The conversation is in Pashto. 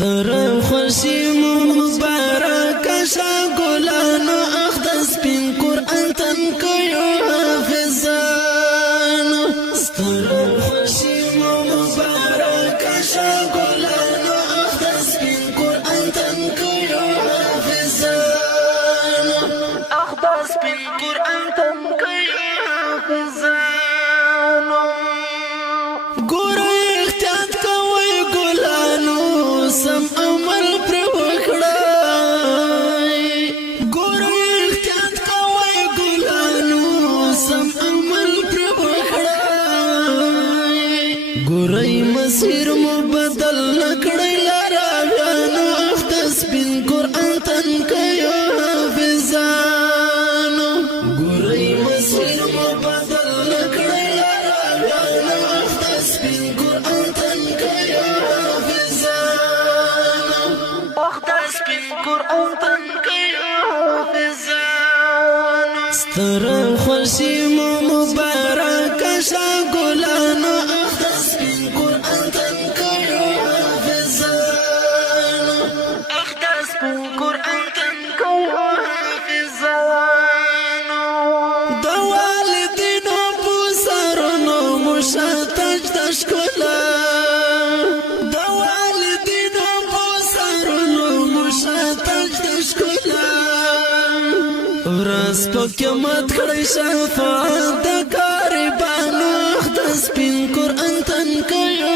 ستر خوشی مبارک شا گلانو اخدس پین قرآن تن کیو حافظانو ستر خوشی مبارک شا گلانو اخدس پین قرآن تن کیو حافظانو اخدس پین قرآن تن کیو حافظانو گورا اختیاد کوئی گلانو سم عمل پر وکړای ګورو احتیاط کوئ ګلانو سم عمل پر وکړای ګورئ مسیر مو بدل نکړی لارویانو اخدس بن قرآن تن کیو حافظانو ګورئ مسیر مو بدل نکړی لارویانو اخدس بن قرآن تن کیو قرآن تن کیو حافظانو ستر خوشی مبارک شا گلانو اخدس بن قرآن تن کیو حافظانو اخدس بن قرآن تن کیو حافظانو د والدینو په سرونو مشتاج د ښکلا ورس پکمت کړی شفاعت د کاربانو اخدس بن قرآن تن کیو